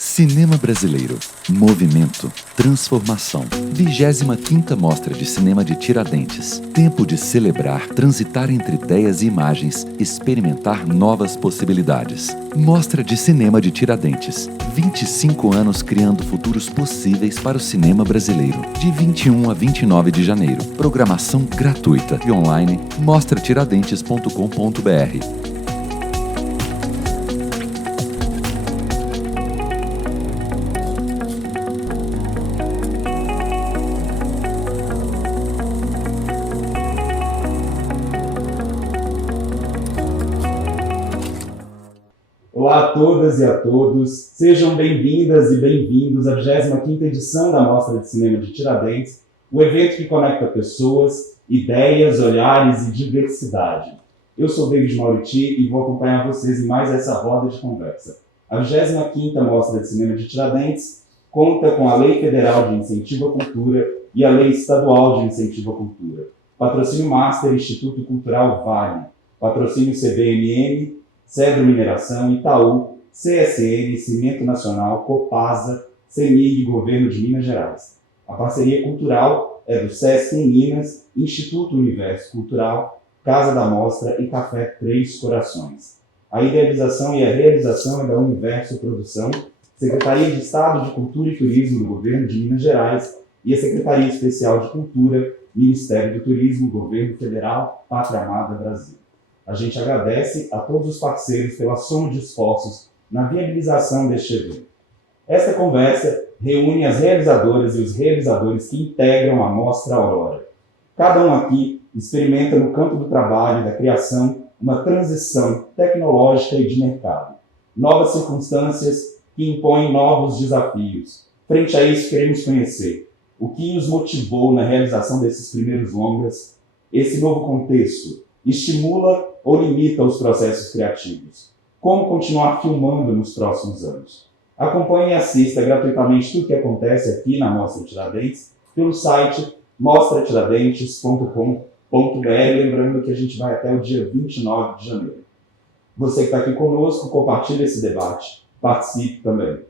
Cinema Brasileiro. Movimento. Transformação. 25ª Mostra de Cinema de Tiradentes. Tempo de celebrar, transitar entre ideias e imagens, experimentar novas possibilidades. Mostra de Cinema de Tiradentes. 25 anos criando futuros possíveis para o cinema brasileiro. De 21 a 29 de janeiro. Programação gratuita e online. mostratiradentes.com.br. Olá a todas e a todos, sejam bem-vindas e bem-vindos à 25ª edição da Mostra de Cinema de Tiradentes, o evento que conecta pessoas, ideias, olhares e diversidade. Eu sou David Mauriti e vou acompanhar vocês em mais essa roda de conversa. A 25ª Mostra de Cinema de Tiradentes conta com a Lei Federal de Incentivo à Cultura e a Lei Estadual de Incentivo à Cultura. Patrocínio Master Instituto Cultural Vale, patrocínio CBMM, Cedro Mineração, Itaú, CSN, Cimento Nacional, Copasa, CEMIG e Governo de Minas Gerais. A parceria cultural é do SESC em Minas, Instituto Universo Cultural, Casa da Mostra e Café Três Corações. A idealização e a realização é da Universo Produção, Secretaria de Estado de Cultura e Turismo do Governo de Minas Gerais e a Secretaria Especial de Cultura, Ministério do Turismo, Governo Federal, Pátria Amada Brasil. A gente agradece a todos os parceiros pela soma de esforços na viabilização deste evento. Esta conversa reúne as realizadoras e os realizadores que integram a Mostra Aurora. Cada um aqui experimenta no campo do trabalho e da criação uma transição tecnológica e de mercado. Novas circunstâncias que impõem novos desafios. Frente a isso, queremos conhecer o que os motivou na realização desses primeiros longas, esse novo contexto, estimula ou limita os processos criativos? Como continuar filmando nos próximos anos? Acompanhe e assista gratuitamente tudo o que acontece aqui na Mostra Tiradentes pelo site mostratiradentes.com.br, lembrando que a gente vai até o dia 29 de janeiro. Você que está aqui conosco, compartilhe esse debate, participe também.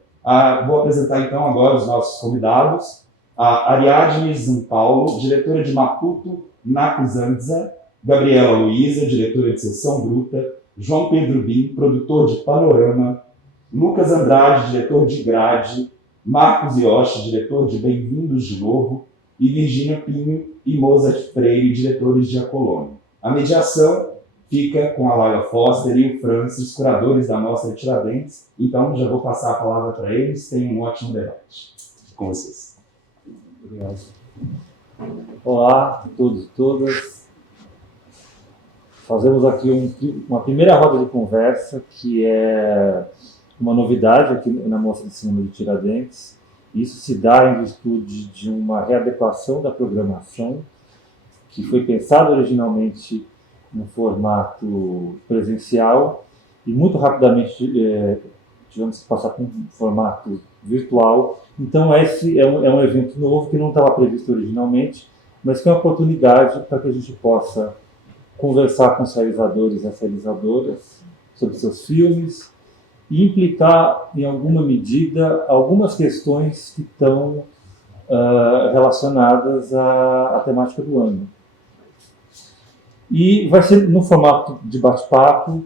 Vou apresentar então agora os nossos convidados. A Ariadne Zampaulo, diretora de Maputo Nakuzandza, Gabriela Luiza, diretora de Sessão Bruta, João Pedro Bin, produtor de Panorama, Lucas Andrade, diretor de Grade, Marcos Yoshi, diretor de Bem-vindos de Novo, e Virgínia Pinho e Mozart Freire, diretores de A Colônia. A mediação fica com a Laila Foster e o Francis, curadores da Mostra de Tiradentes. Então, já vou passar a palavra para eles. Tenham um ótimo debate com vocês. Obrigado. Olá a todos e todas. Fazemos aqui uma primeira roda de conversa, que é uma novidade aqui na Mostra de Cinema de Tiradentes. Isso se dá em virtude de uma readequação da programação, que foi pensada originalmente no formato presencial e muito rapidamente tivemos que passar para um formato virtual. Então esse é um evento novo que não estava previsto originalmente, mas que é uma oportunidade para que a gente possa conversar com os realizadores e as realizadoras sobre seus filmes e implicar, em alguma medida, algumas questões que estão relacionadas à temática do ano. E vai ser no formato de bate-papo,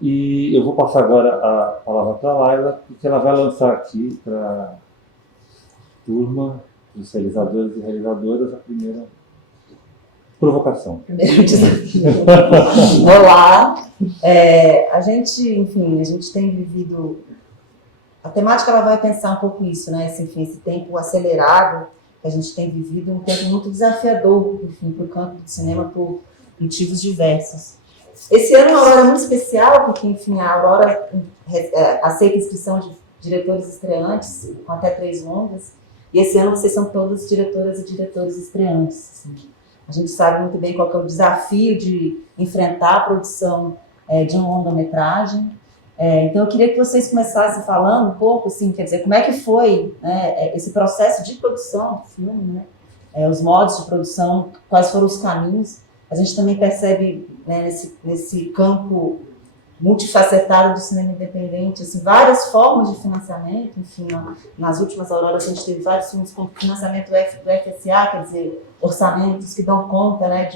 e eu vou passar agora a palavra para a Laila, porque ela vai lançar aqui para a turma, os realizadores e realizadoras, a primeira provocação. Primeiro desafio. Olá. A gente tem vivido... A temática ela vai pensar um pouco isso, né? Esse tempo acelerado que a gente tem vivido, um tempo muito desafiador, para o campo do cinema, por motivos diversos. Esse ano é uma Aurora muito especial, porque, a Aurora aceita inscrição de diretores estreantes, com até 3 longas, e esse ano vocês são todos diretoras e diretores estreantes. A gente sabe muito bem qual que é o desafio de enfrentar a produção de um longa-metragem. Então, eu queria que vocês começassem falando um pouco, como é que foi esse processo de produção do filme, né? Os modos de produção, quais foram os caminhos. A gente também percebe, né, nesse campo multifacetado do cinema independente, assim, várias formas de financiamento, enfim, nas últimas Auroras a gente teve vários filmes com financiamento do FSA, quer dizer, orçamentos que dão conta, né,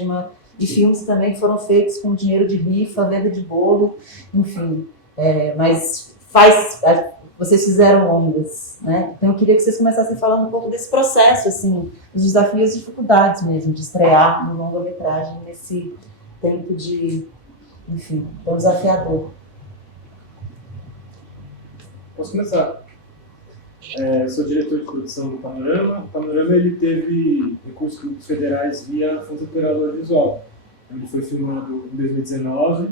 e filmes também que foram feitos com dinheiro de rifa, venda de bolo, enfim, mas vocês fizeram longas, né, então eu queria que vocês começassem falando um pouco desse processo, assim, os desafios e dificuldades mesmo, de estrear no longa-metragem nesse tempo de, enfim, tão desafiador. Posso começar? Sou diretor de produção do Panorama. O Panorama ele teve recursos federais via Fundo Operador Audiovisual. Ele foi filmado em 2019.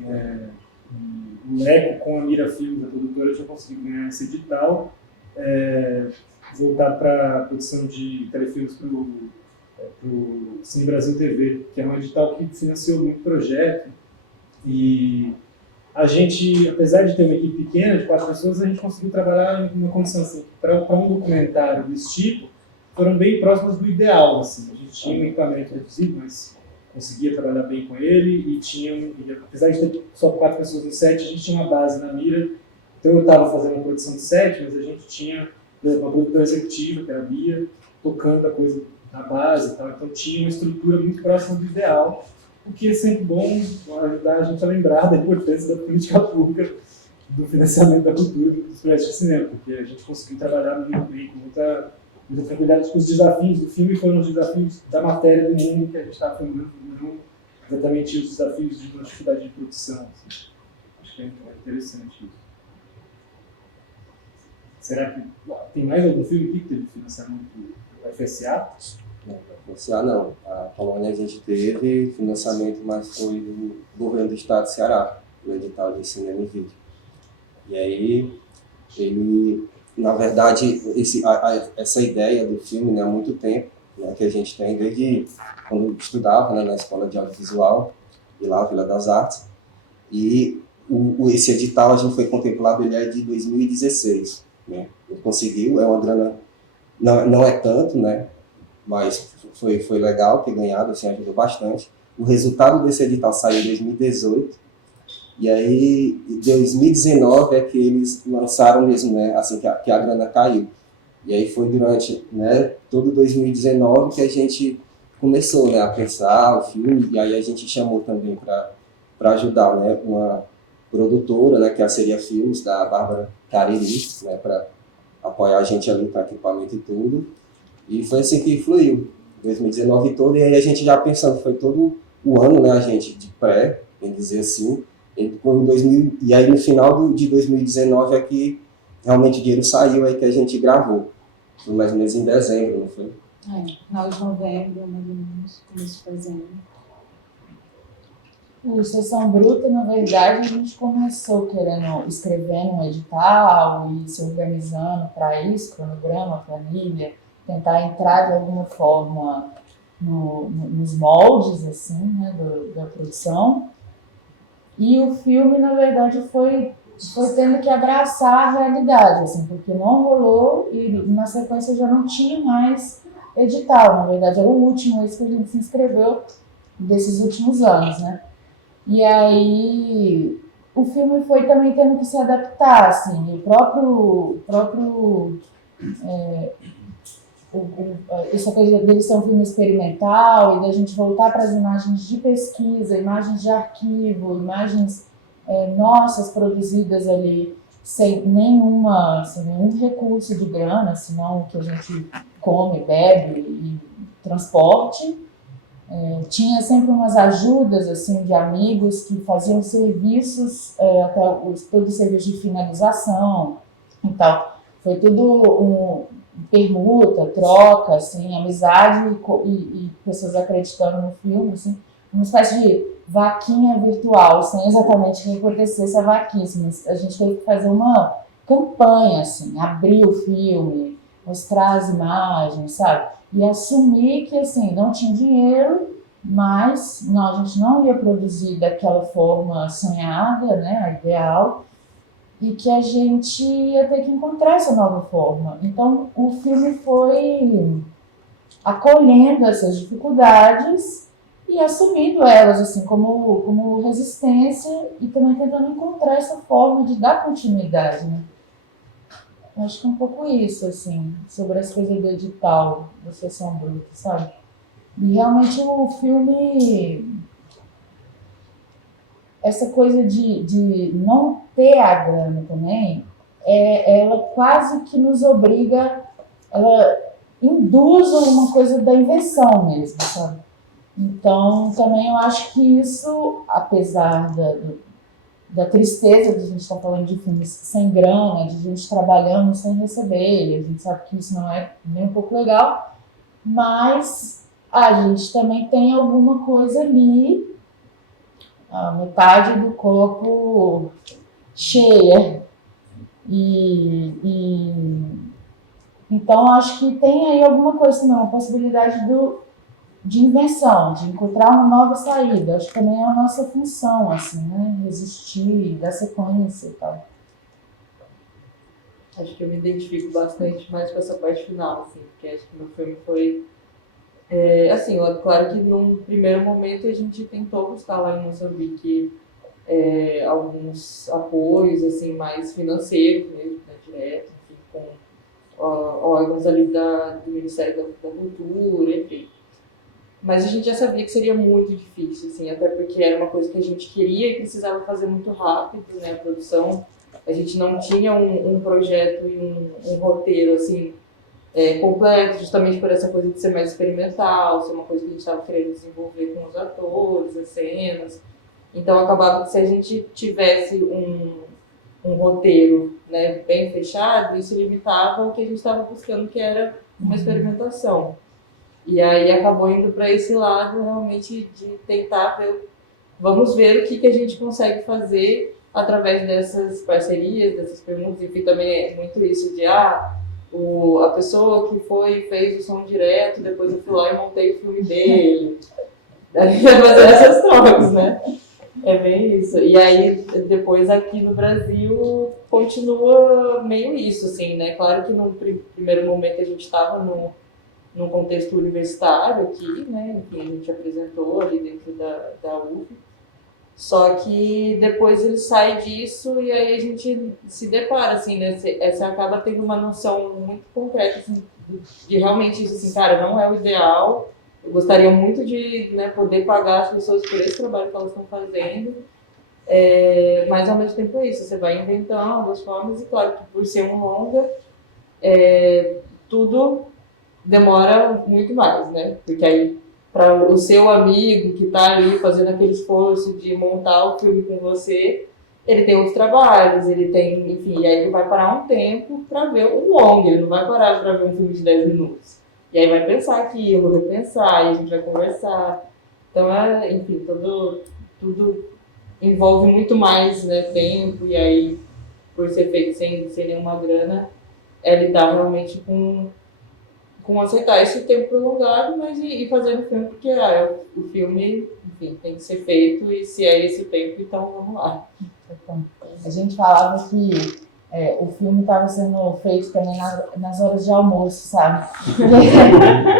O Leco, com a Mira Filmes, a produtora, tinha conseguido ganhar esse edital, voltado para a produção de telefilmes para o Cine Brasil TV, que é um edital que financiou muito projeto. E a gente, apesar de ter uma equipe pequena, de 4 pessoas, a gente conseguiu trabalhar em uma condição assim, para um documentário desse tipo, foram bem próximos do ideal. Assim. A gente tinha um equipamento reduzido, mas conseguia trabalhar bem com ele, apesar de ter só 4 pessoas no set, a gente tinha uma base na mira. Então eu estava fazendo a produção de set, mas a gente tinha, por exemplo, uma produtora executiva, que era a Bia, tocando a coisa na base e tal. Então tinha uma estrutura muito próxima do ideal, o que é sempre bom ajudar a gente a lembrar da importância da política pública, do financiamento da cultura, dos projetos de cinema, porque a gente conseguiu trabalhar muito bem, com muita tranquilidade. Os desafios do filme foram os desafios da matéria do mundo que a gente estava filmando, não exatamente os desafios de uma dificuldade de produção. Assim. Acho que é interessante isso. Será que tem mais algum filme aqui que teve financiamento do FSA? Não, FSA não. A Polônia a gente teve financiamento, mas foi do governo do estado do Ceará, no edital de cinema e vídeo. E aí, ele, na verdade, essa ideia do filme, né, há muito tempo, né, que a gente tem desde quando eu estudava, né, na escola de audiovisual, e lá, Vila das Artes. E esse edital, a gente foi contemplado, ele é de 2016. Né? Ele conseguiu, é uma grana, não é tanto, né? Mas foi legal ter ganhado, assim, ajudou bastante. O resultado desse edital saiu em 2018, e aí em 2019 é que eles lançaram mesmo, né, assim, que a grana caiu. E aí foi durante, né, todo 2019 que a gente começou, né, a pensar o filme, e aí a gente chamou também para ajudar, né, uma produtora, né, que é a Seria Filmes, da Bárbara Cariri, né, para apoiar a gente ali para equipamento e tudo. E foi assim que fluiu, 2019 todo, e aí a gente já pensando, foi todo o ano, né, a gente de pré, bem dizer assim, e aí no final de 2019 é realmente o dinheiro saiu, aí que a gente gravou. Foi mais ou menos em dezembro, não foi? Final de novembro, mais ou menos, começo de dezembro. O Sessão Bruta, na verdade, a gente começou escrevendo um edital e se organizando para isso, cronograma, planilha, tentar entrar de alguma forma nos moldes, assim, né, da produção. E o filme, na verdade, foi tendo que abraçar a realidade, assim, porque não rolou e na sequência já não tinha mais edital. Na verdade, era o último, esse que a gente se inscreveu desses últimos anos, né? E aí o filme foi também tendo que se adaptar, assim, essa coisa dele ser um filme experimental e da gente voltar para as imagens de pesquisa, imagens de arquivo, imagens nossas produzidas ali sem nenhum recurso de grana, senão o que a gente come, bebe e transporte. Tinha sempre umas ajudas assim, de amigos que faziam serviços, até todo o serviço de finalização e tal. Foi tudo permuta, troca, assim, amizade e pessoas acreditando no filme, assim, uma espécie de vaquinha virtual, sem exatamente o que acontecesse a vaquinha. Mas a gente teve que fazer uma campanha, assim, abrir o filme, mostrar as imagens, sabe? E assumir que, assim, não tinha dinheiro, mas a gente não ia produzir daquela forma sonhada, né, a ideal, e que a gente ia ter que encontrar essa nova forma. Então, o filme foi acolhendo essas dificuldades e assumindo elas assim como resistência e também tentando encontrar essa forma de dar continuidade, né? Eu acho que é um pouco isso, assim, sobre as coisas do edital da Sessão Bruta, sabe? E realmente o filme, essa coisa de não ter a grana também, ela quase que nos obriga, ela induz uma coisa da invenção mesmo, sabe? Então, também eu acho que isso, apesar da tristeza de a gente estar falando de filmes sem grana, de gente trabalhando sem receber, e a gente sabe que isso não é nem um pouco legal, mas a gente também tem alguma coisa ali, a metade do copo cheia. Então, acho que tem aí alguma coisa também, uma possibilidade de invenção, de encontrar uma nova saída. Acho que também é a nossa função, assim, né? Resistir, dar sequência e tal. Acho que eu me identifico bastante mais com essa parte final, assim, porque acho que no filme foi... assim, claro que num primeiro momento a gente tentou buscar lá em Moçambique alguns apoios, assim, mais financeiros mesmo, né, direto, enfim, com órgãos ali do Ministério da Cultura, enfim. Mas a gente já sabia que seria muito difícil, assim, até porque era uma coisa que a gente queria e precisava fazer muito rápido, né, a produção. A gente não tinha um projeto e um roteiro, assim, completo, justamente por essa coisa de ser mais experimental, ser uma coisa que a gente estava querendo desenvolver com os atores, as cenas. Então, acabava que se a gente tivesse um roteiro, né, bem fechado, isso limitava o que a gente estava buscando, que era uma experimentação. E aí acabou indo para esse lado, realmente, de tentar ver, vamos ver o que a gente consegue fazer através dessas parcerias, dessas perguntas. Enfim, também é muito isso de, a pessoa que fez o som direto, depois eu fui lá e montei o filme dele. Daí vai fazer essas trocas, né? É bem isso. E aí, depois aqui no Brasil, continua meio isso, assim, né? Claro que no primeiro momento a gente estava num contexto universitário aqui, né? Enfim, a gente apresentou ali dentro da UF. Só que depois ele sai disso e aí a gente se depara, assim, né? Você acaba tendo uma noção muito concreta, assim, de realmente isso, assim, cara, não é o ideal. Eu gostaria muito de, né, poder pagar as pessoas por esse trabalho que elas estão fazendo, mas ao mesmo tempo é isso, você vai inventando as formas e claro que por ser um longa, tudo demora muito mais, né? Porque aí para o seu amigo que está ali fazendo aquele esforço de montar o filme com você, ele tem outros trabalhos, ele tem, enfim, e aí ele vai parar um tempo para ver um longa, ele não vai parar para ver um filme de 10 minutos. E aí vai pensar aquilo, repensar, e a gente vai conversar. Então, enfim, tudo envolve muito mais, né, tempo, e aí, por ser feito sem nenhuma grana, lidar realmente com aceitar esse tempo prolongado, mas e fazer o filme, porque o filme, enfim, tem que ser feito, e se é esse tempo, então vamos lá. A gente falava que o filme estava sendo feito também nas horas de almoço, sabe?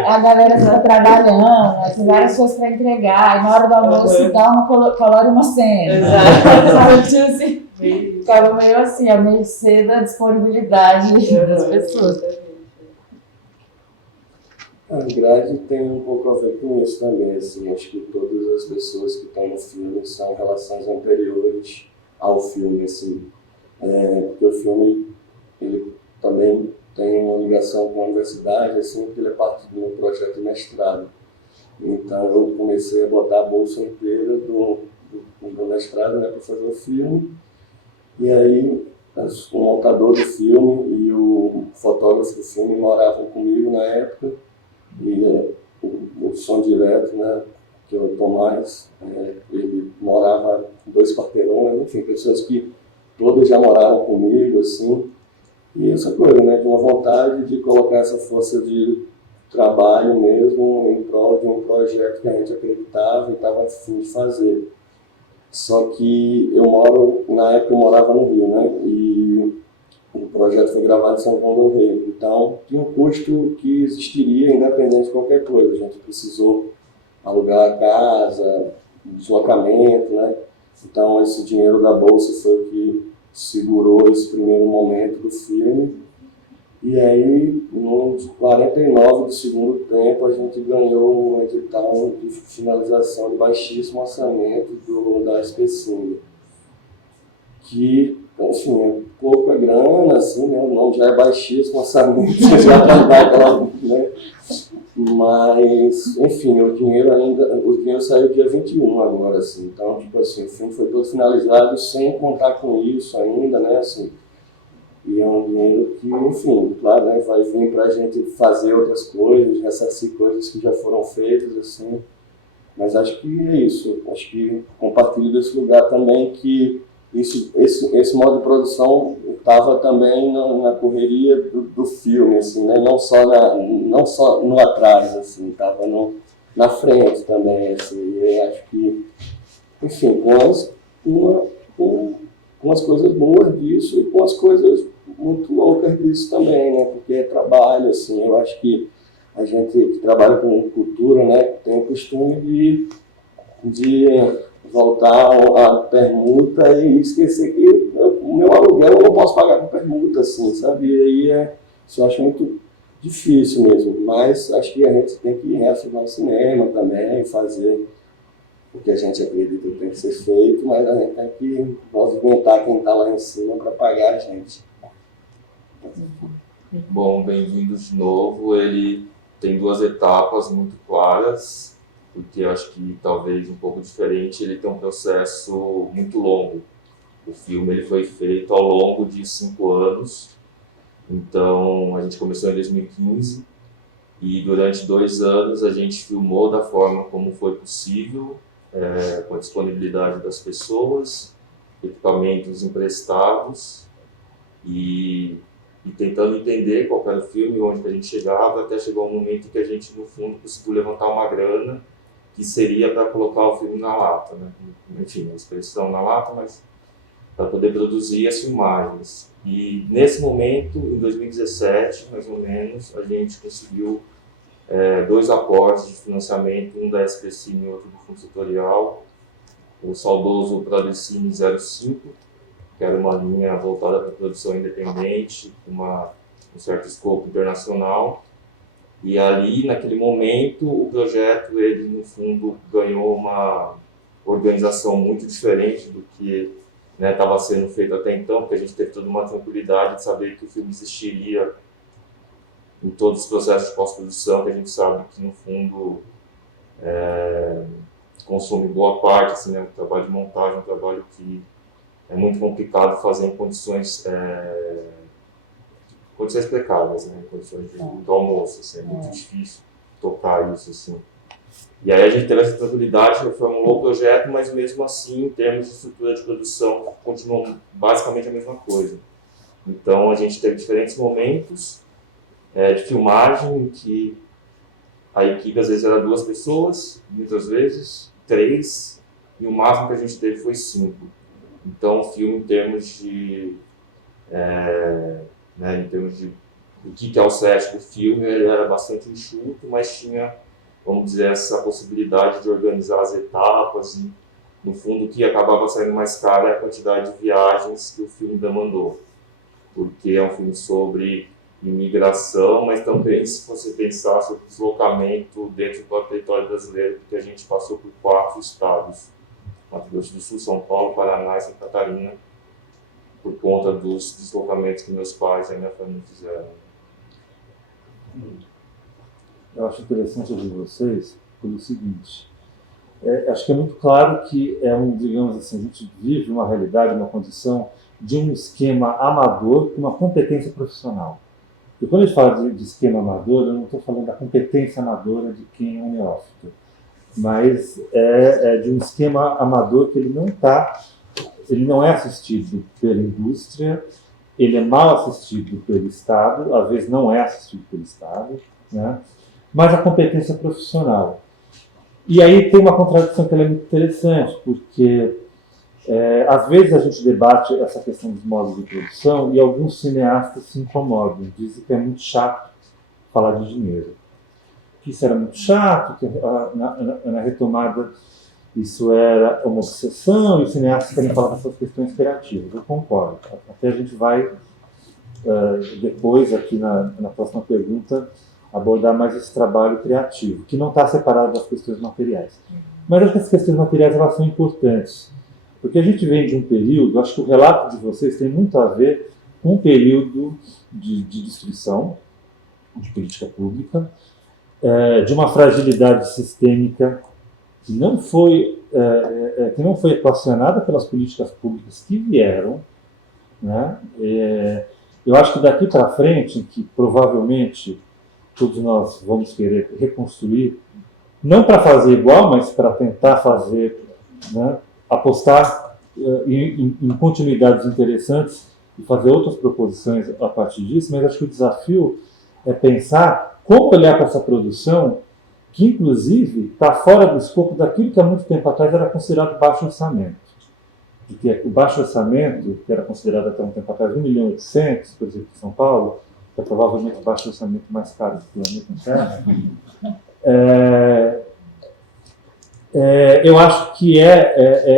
A galera fica trabalhando, tem várias coisas para entregar, e na hora do almoço dá colore uma cena. Exato. Assim, ficava meio assim, à mercê da disponibilidade das pessoas. A grade tem um pouco a ver com isso também, assim, acho que todas as pessoas que estão no filme são relações anteriores ao filme, assim. Porque o filme ele também tem uma ligação com a universidade, assim, porque ele é parte do meu projeto de mestrado. Então eu comecei a botar a bolsa inteira do mestrado, né, para fazer o filme. E aí o montador do filme e o fotógrafo do filme moravam comigo na época. E o som direto, né, que é o Tomás, ele morava em 2 quarteirões, enfim, pessoas que todas já moraram comigo, assim, e essa coisa, né, de uma vontade de colocar essa força de trabalho mesmo em prol de um projeto que a gente acreditava e estava a fim de fazer. Só que na época eu morava no Rio, né, e o projeto foi gravado em São Paulo do Rio, então tinha um custo que existiria independente de qualquer coisa. A gente precisou alugar a casa, deslocamento, né? Então esse dinheiro da bolsa foi o que segurou esse primeiro momento do filme. E aí, nos 49 do segundo tempo, a gente ganhou um edital de finalização de baixíssimo orçamento da SPCine, que, enfim, é pouca grana, assim, né? Não já é baixíssimo orçamento, já dá aquela, né? Mas, enfim, o dinheiro saiu dia 21 agora, assim, então, tipo assim, o filme foi todo finalizado sem contar com isso ainda, né, assim, e é um dinheiro que, enfim, claro, né, vai vir pra gente fazer outras coisas, ressarcir coisas que já foram feitas, assim, mas acho que é isso, acho que compartilho desse lugar também que esse modo de produção estava também na correria do filme, assim, né? Não só no atrás, assim, estava na frente também, assim, e acho que, enfim, com as coisas boas disso e com as coisas muito loucas disso também, né? Porque é trabalho, assim, eu acho que a gente que trabalha com cultura, né, tem o costume de voltar à permuta e esquecer que o meu aluguel eu não posso pagar com permuta, assim, sabe? E aí isso eu acho muito difícil mesmo, mas acho que a gente tem que reafirmar o cinema também, fazer o que a gente acredita que tem que ser feito, mas a gente tem que movimentar quem está lá em cima para pagar a gente. Bom, bem-vindos de novo. Ele tem duas etapas muito claras, porque eu acho que talvez um pouco diferente, ele tem um processo muito longo. O filme ele foi feito ao longo de 5 anos, então a gente começou em 2015 e durante 2 anos a gente filmou da forma como foi possível, com a disponibilidade das pessoas, equipamentos emprestados e tentando entender qual era o filme, onde que a gente chegava, até chegou um momento em que a gente, no fundo, conseguiu levantar uma grana que seria para colocar o filme na lata, né? Enfim, a expressão na lata, mas para poder produzir as filmagens. E nesse momento, em 2017, mais ou menos, a gente conseguiu 2 aportes de financiamento, um da SPCine e outro do Fundo Setorial, o saudoso Pradecine 05, que era uma linha voltada para produção independente, com um certo escopo internacional. E ali, naquele momento, o projeto, ele, no fundo, ganhou uma organização muito diferente do que estava sendo feito até então, porque a gente teve toda uma tranquilidade de saber que o filme existiria em todos os processos de pós-produção, que a gente sabe que, no fundo, consome boa parte, assim, né, um trabalho de montagem, um trabalho que é muito complicado fazer em condições precárias, né, em condições do almoço, assim, é muito difícil tocar isso, assim. E aí a gente teve essa tranquilidade, reformulou o projeto, mas mesmo assim, em termos de estrutura de produção, continuou basicamente a mesma coisa. Então a gente teve diferentes momentos de filmagem, em que a equipe às vezes era 2 pessoas, muitas vezes 3, e o máximo que a gente teve foi 5. Então o filme, em termos de o que é o set do filme, ele era bastante enxuto, mas tinha, vamos dizer, essa possibilidade de organizar as etapas e, no fundo, o que acabava saindo mais caro é a quantidade de viagens que o filme demandou, porque é um filme sobre imigração, mas também, se você pensar sobre deslocamento dentro do território brasileiro, porque a gente passou por 4 estados, Mato Grosso do Sul, São Paulo, Paraná e Santa Catarina, por conta dos deslocamentos que meus pais e a minha família fizeram. Eu acho interessante ouvir vocês pelo seguinte, acho que é muito claro que digamos assim, a gente vive uma realidade, uma condição de um esquema amador com uma competência profissional. E quando a gente fala de esquema amador, eu não estou falando da competência amadora de quem é um neófito, mas é de um esquema amador que ele não é assistido pela indústria, ele é mal assistido pelo Estado, às vezes não é assistido pelo Estado, né? Mas a competência profissional. E aí tem uma contradição que é muito interessante, porque às vezes a gente debate essa questão dos modos de produção e alguns cineastas se incomodam, dizem que é muito chato falar de dinheiro. que isso era muito chato, que na retomada isso era uma obsessão, e os cineastas querem falar dessas questões criativas. Eu concordo. Até a gente vai, depois, aqui na próxima pergunta, abordar mais esse trabalho criativo, que não está separado das questões materiais. Mas acho que as questões materiais elas são importantes, porque a gente vem de um período, acho que o relato de vocês tem muito a ver com um período de destruição, de política pública, de uma fragilidade sistêmica que não foi equacionada pelas políticas públicas que vieram, né? Eu acho que daqui para frente, que provavelmente todos nós vamos querer reconstruir, não para fazer igual, mas para tentar fazer, né, apostar em continuidades interessantes e fazer outras proposições a partir disso, mas acho que o desafio é pensar como olhar para essa produção que, inclusive, está fora do escopo daquilo que há muito tempo atrás era considerado baixo orçamento. Porque o baixo orçamento, que era considerado até um tempo atrás 1,8 milhão, por exemplo, em São Paulo, que é provavelmente o baixo orçamento mais caro do planeta Terra, eu acho que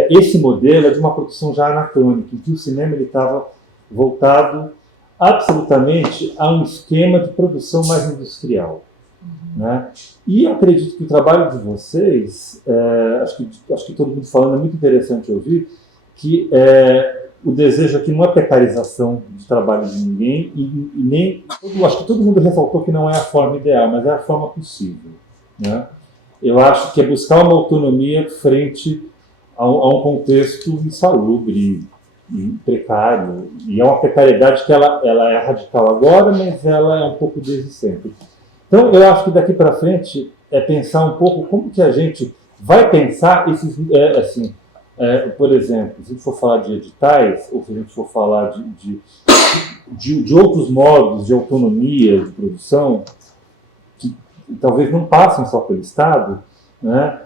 esse modelo é de uma produção já anacrônica, em que o cinema estava voltado absolutamente a um esquema de produção mais industrial, né? E eu acredito que o trabalho de vocês, acho que todo mundo falando, é muito interessante ouvir, que o desejo aqui não é precarização de trabalho de ninguém, e nem, acho que todo mundo ressaltou que não é a forma ideal, mas é a forma possível, né? Eu acho que é buscar uma autonomia frente a um contexto insalubre e precário, e é uma precariedade que ela é radical agora, mas ela é um pouco desde sempre. Então, eu acho que daqui para frente é pensar um pouco como que a gente vai pensar esses, por exemplo, se a gente for falar de editais, ou se a gente for falar de outros modos de autonomia de produção, que talvez não passem só pelo Estado, né?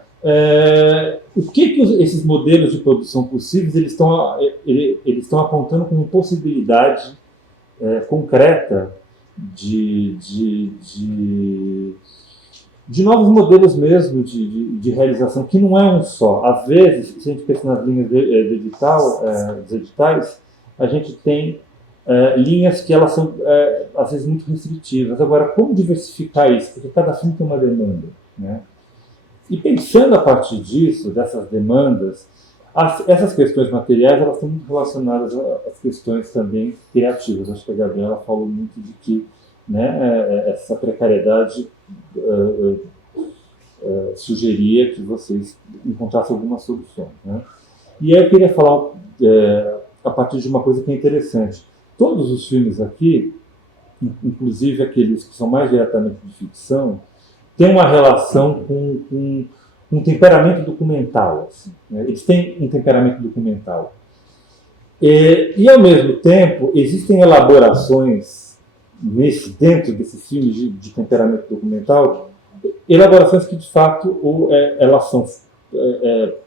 O que esses modelos de produção possíveis eles estão apontando como possibilidade concreta de novos modelos mesmo de realização, que não é um só. Às vezes, se a gente pensa nas linhas dos editais, a gente tem linhas que elas são, às vezes, muito restritivas. Agora, como diversificar isso? Porque cada filme tem uma demanda, né? E pensando a partir disso, dessas demandas, essas questões materiais elas estão muito relacionadas às questões também criativas. Acho que a Gabriela falou muito de que, né, essa precariedade sugeria que vocês encontrassem algumas soluções, né? E aí eu queria falar a partir de uma coisa que é interessante. Todos os filmes aqui, inclusive aqueles que são mais diretamente de ficção, têm uma relação com um temperamento documental. Assim, né? Eles têm um temperamento documental. E, ao mesmo tempo, existem elaborações dentro desses filmes de temperamento documental, elaborações que, de fato, elas são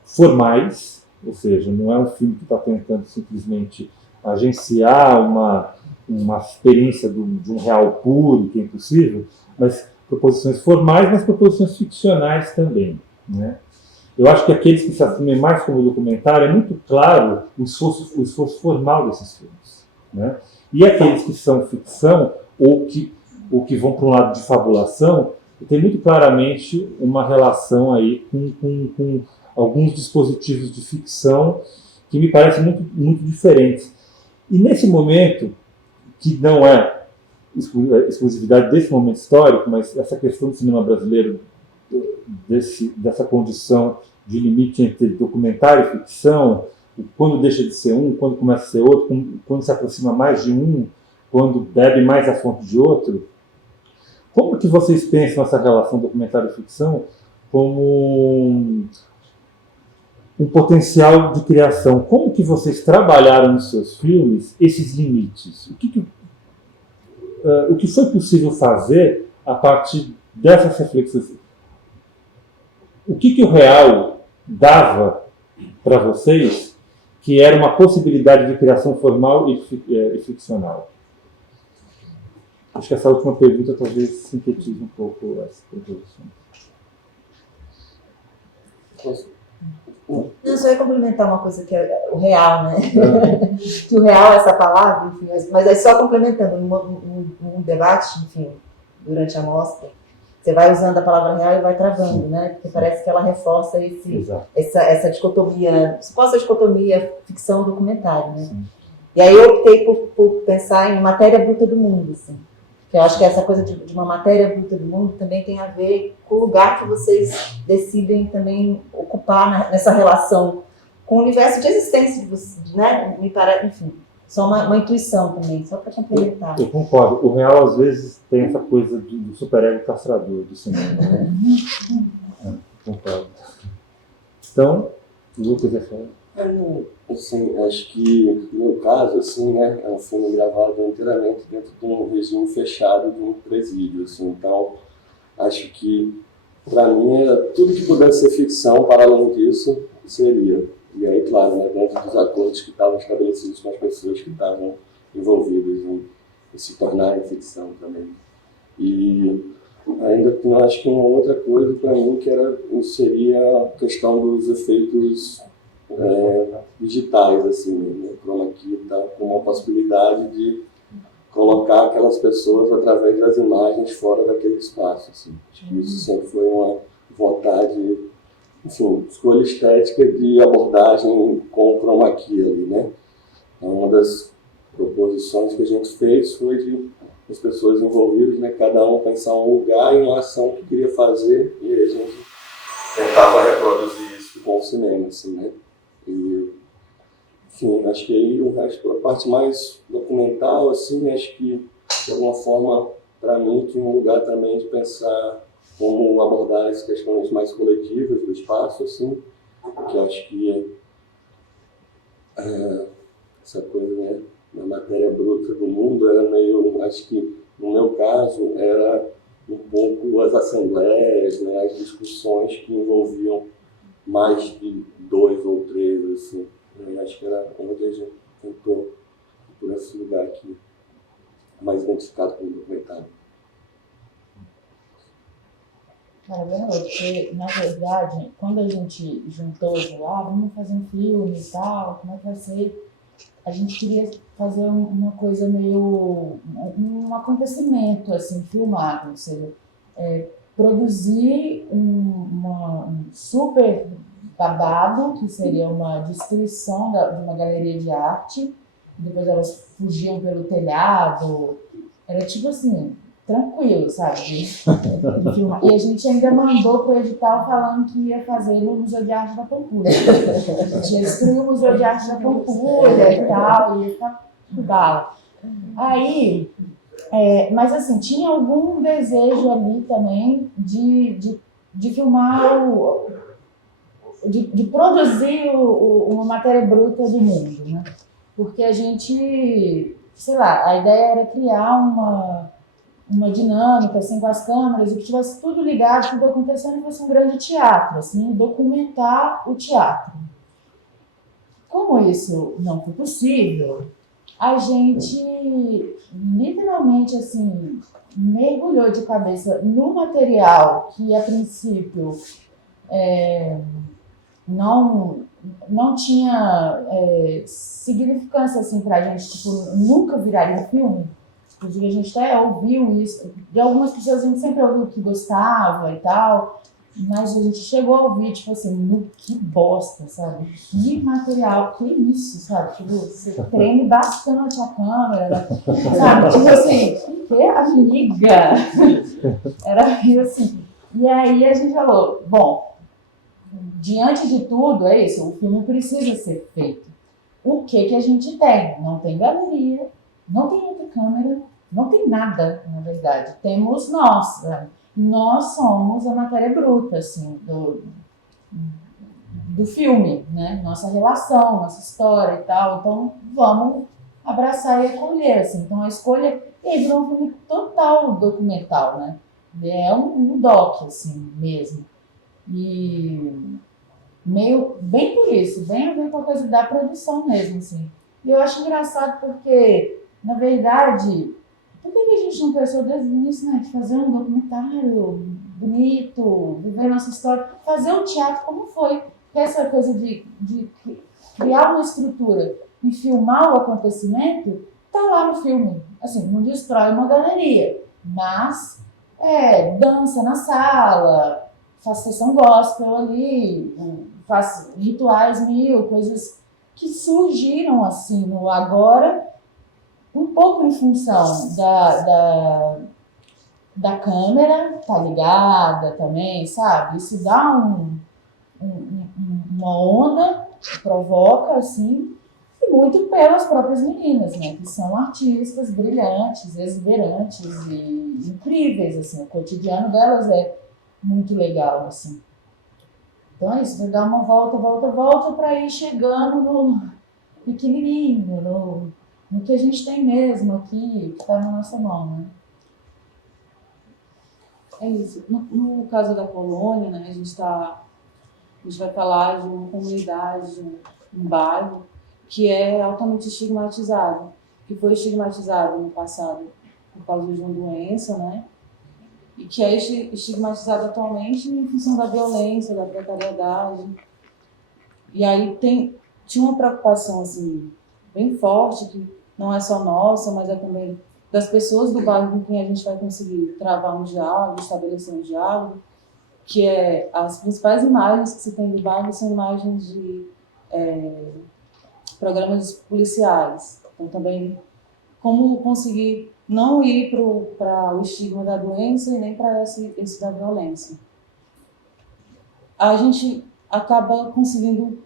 formais, ou seja, não é um filme que está tentando simplesmente agenciar uma experiência de um real puro, que é impossível, mas proposições formais, mas proposições ficcionais também, né? Eu acho que aqueles que se assumem mais como documentário, é muito claro o esforço formal desses filmes, né? E aqueles que são ficção, ou que vão para um lado de fabulação, tem muito claramente uma relação aí com alguns dispositivos de ficção que me parecem muito, muito diferentes. E nesse momento, que não é exclusividade desse momento histórico, mas essa questão do cinema brasileiro, dessa condição de limite entre documentário e ficção, quando deixa de ser um, quando começa a ser outro, quando se aproxima mais de um, quando bebe mais a fonte de outro. Como que vocês pensam essa relação documentário e ficção como um potencial de criação? Como que vocês trabalharam nos seus filmes esses limites? O que foi possível fazer a partir dessas reflexões? O que o real dava para vocês que era uma possibilidade de criação formal e ficcional? Acho que essa última pergunta talvez sintetize um pouco essa proposição. Não, só ia complementar uma coisa que é o real, né? Que o real é essa palavra, enfim, mas aí só complementando, num debate, enfim, durante a mostra, você vai usando a palavra real e vai travando, né? Porque parece que ela reforça essa dicotomia, suposta dicotomia ficção-documentário, né? Sim. E aí eu optei por pensar em matéria bruta do mundo, assim. Eu acho que essa coisa de uma matéria bruta do mundo também tem a ver com o lugar que vocês decidem também ocupar nessa relação com o universo de existência de vocês, né? Me parece, enfim, só uma intuição também, só para complementar. Eu concordo. O real, às vezes, tem essa coisa do superego castrador do cinema. Né? Concordo. Então, Lucas é fora. Assim, acho que, no meu caso, assim, né, é um filme gravado inteiramente dentro de um regime fechado de um presídio, assim, então, acho que, para mim, era tudo que pudesse ser ficção, para além disso, seria. E aí, claro, né, dentro dos acordos que estavam estabelecidos com as pessoas que estavam envolvidas em se tornarem ficção também. E ainda tem, acho que, uma outra coisa para mim, que seria a questão dos efeitos digitais, assim, né? O chroma key está com uma possibilidade de colocar aquelas pessoas através das imagens fora daquele espaço, assim. Acho que isso sempre foi uma vontade, enfim, escolha estética de abordagem com o chroma key ali, né? Então, uma das proposições que a gente fez foi de as pessoas envolvidas, né, cada um pensar um lugar e uma ação que queria fazer, e a gente tentava reproduzir isso com o cinema, assim, né? E, enfim, acho que aí o resto, a parte mais documental, assim, acho que, de alguma forma, para mim, tinha um lugar também de pensar como abordar as questões mais coletivas do espaço, assim, que acho que essa coisa, né, da matéria bruta do mundo era meio, acho que, no meu caso, era um pouco as assembleias, né, as discussões que envolviam mais de 2 ou 3, assim. Eu acho que era onde a gente tentou, por esse lugar aqui, mais identificado com o documentário. Cara, bem louco, porque, na verdade, quando a gente juntou e falou, vamos fazer um filme e tal, como é que vai ser? A gente queria fazer uma coisa meio, um acontecimento, assim, filmado, ou seja, produzir um super babado, que seria uma destruição de uma galeria de arte, depois elas fugiam pelo telhado, era tipo assim, tranquilo, sabe, de filmar. E a gente ainda mandou pro edital falando que ia fazer no Museu de Arte da Pampulha. A gente ia destruir o Museu de Arte da Pampulha e tal, ia ficar bala. Aí, mas assim, tinha algum desejo ali também de filmar de produzir uma matéria bruta do mundo, né? Porque a gente, sei lá, a ideia era criar uma dinâmica, assim, com as câmeras, e que tivesse tudo ligado, tudo acontecendo, e fosse um grande teatro, assim, documentar o teatro. Como isso não foi possível, a gente literalmente, assim, mergulhou de cabeça no material que, a princípio, não tinha significância, assim, pra gente, tipo, nunca viraria um filme. Inclusive, a gente até ouviu isso, de algumas pessoas a gente sempre ouviu que gostava e tal, mas a gente chegou a ouvir, tipo assim, que bosta, sabe? Que material, que isso, sabe? Tipo, você treme bastante a câmera, sabe? Tipo assim, que amiga! Era meio assim. E aí a gente falou, bom, diante de tudo, é isso, o filme precisa ser feito. O que a gente tem? Não tem galeria, não tem outra câmera, não tem nada, na verdade. Temos nós, né? Nós somos a matéria bruta, assim, do filme, né? Nossa relação, nossa história e tal. Então, vamos abraçar e acolher, assim. Então, a escolha... E aí virou um filme total documental, né? É um doc, assim, mesmo. E meio, bem por isso, bem a ver com a coisa da produção mesmo, assim. E eu acho engraçado porque, na verdade, por que a gente não pensou desde o início, né, de fazer um documentário bonito, viver nossa história, fazer um teatro como foi? Que essa coisa de criar uma estrutura e filmar o acontecimento, tá lá no filme. Assim, não destrói uma galeria, mas dança na sala, faz sessão gospel ali, faz rituais mil, coisas que surgiram assim no agora, um pouco em função da câmera, tá ligada também, sabe? Isso dá uma onda, provoca, assim, e muito pelas próprias meninas, né? Que são artistas brilhantes, exuberantes e incríveis, assim. O cotidiano delas é muito legal, assim. Então é isso, vai dar uma volta para ir chegando no pequenininho, no que a gente tem mesmo aqui, que está na nossa mão, né? É isso. No caso da colônia, né, a gente vai falar de uma comunidade, um bairro, que é altamente estigmatizado, que foi estigmatizado no passado por causa de uma doença, né? E que é estigmatizado atualmente em função da violência, da precariedade. E aí tinha uma preocupação assim, bem forte, que não é só nossa, mas é também das pessoas do bairro com quem a gente vai conseguir travar um diálogo, estabelecer um diálogo, que é as principais imagens que se tem do bairro são imagens de programas policiais. Então também como conseguir não ir para o estigma da doença e nem para esse da violência. A gente acaba conseguindo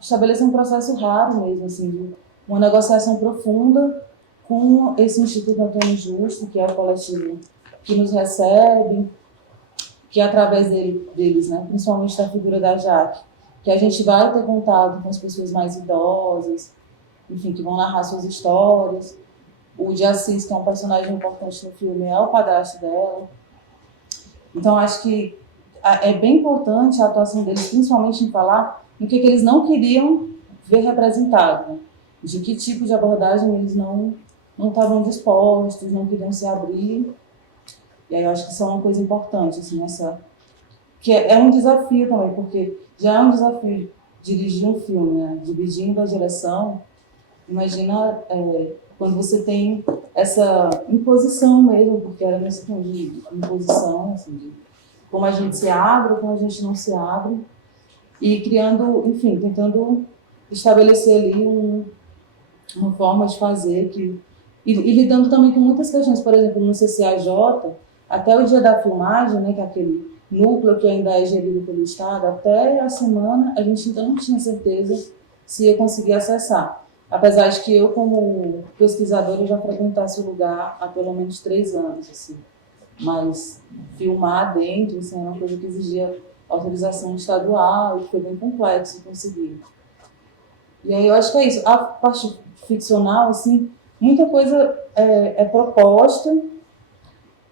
estabelecer um processo raro mesmo, assim, de uma negociação profunda com esse Instituto Antônio Justo, que é o coletivo que nos recebe, que é através deles, né, principalmente da figura da Jaque, que a gente vai ter contato com as pessoas mais idosas, enfim, que vão narrar suas histórias. O de Assis, que é um personagem importante no filme, é o padrasto dela. Então, acho que é bem importante a atuação deles, principalmente em falar em que eles não queriam ver representado, né? De que tipo de abordagem eles não estavam dispostos, não queriam se abrir. E aí eu acho que isso é uma coisa importante, assim, que é um desafio também, porque já é um desafio dirigir um filme, né? Dividindo a direção. Imagina quando você tem essa imposição mesmo, porque era nesse tom de imposição, assim, de como a gente se abre, como a gente não se abre, e criando, enfim, tentando estabelecer ali uma forma de fazer e lidando também com muitas questões. Por exemplo, no CCAJ, até o dia da filmagem, né, que é aquele núcleo que ainda é gerido pelo Estado, até a semana a gente ainda não tinha certeza se ia conseguir acessar. Apesar de que eu, como pesquisadora, já frequentasse o lugar há pelo menos 3 anos, assim. Mas filmar dentro, assim, era uma coisa que exigia autorização estadual e foi bem complexo conseguir. E aí eu acho que é isso. A parte ficcional, assim, muita coisa é proposta,